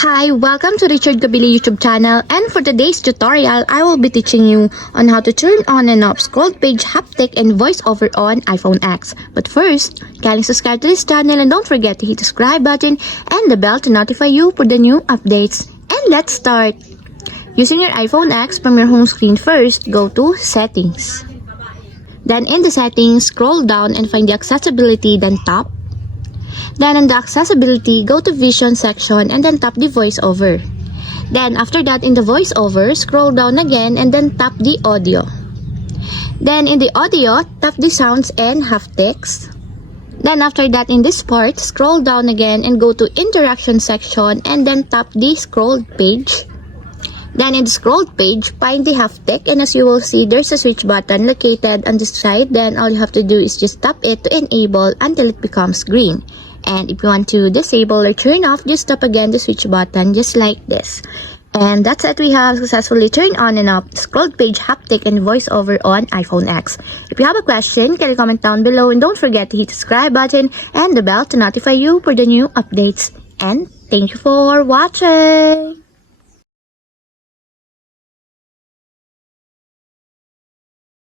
Hi, welcome to Richard Gabili YouTube channel, and for today's tutorial, I will be teaching you on how to turn on and off scroll page haptic and voiceover on iPhone X. But first, kindly subscribe to this channel and don't forget to hit the subscribe button and the bell to notify you for the new updates. And let's start! Using your iPhone X from your home screen first, go to Settings. Then in the settings, scroll down and find the accessibility, then tap. Then in the accessibility, go to vision section and then tap the voiceover. Then after that, in the voiceover, scroll down again and then tap the audio. Then in the audio, tap the sounds and haptics. Then after that, in this part, scroll down again and go to interaction section and then tap the scroll page. Then in the scroll page, find the haptic, and as you will see, there's a switch button located on the side. Then all you have to do is just tap it to enable until it becomes green. And if you want to disable or turn off, just tap again the switch button just like this. And that's it, we have successfully turned on and off scroll page haptic and voiceover on iPhone X. If you have a question, can you comment down below, and don't forget to hit the subscribe button and the bell to notify you for the new updates. And thank you for watching!